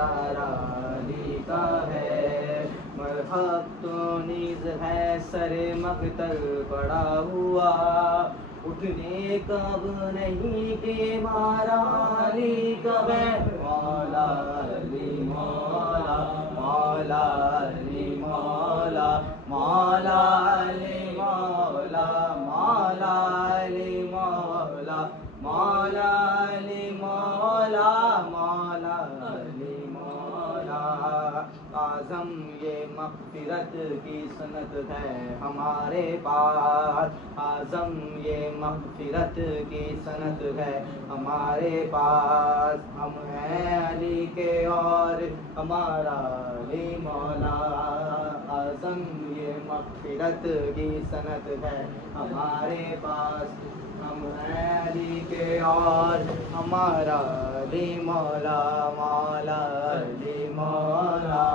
नजारा अली का है। मरहब तो नीज है सरे मकतल पड़ा हुआ, उठने कब नहीं के मारा अली का है। मौला अली मौला, मौला अली मौला, मौला अली मौला, मौला अली मौला, मौला अली मौला, मौला अली मौला। आज़म ये मग़फ़िरत की सनत है हमारे पास, आज़म ये मग़फ़िरत की सनत है हमारे पास। हम हैं अली के और हमारा अली मौला, आज़म ये मग़फ़िरत की सनत है हमारे पास। हम हैं अली के और हमारा अली मौला, मौला अली मौला।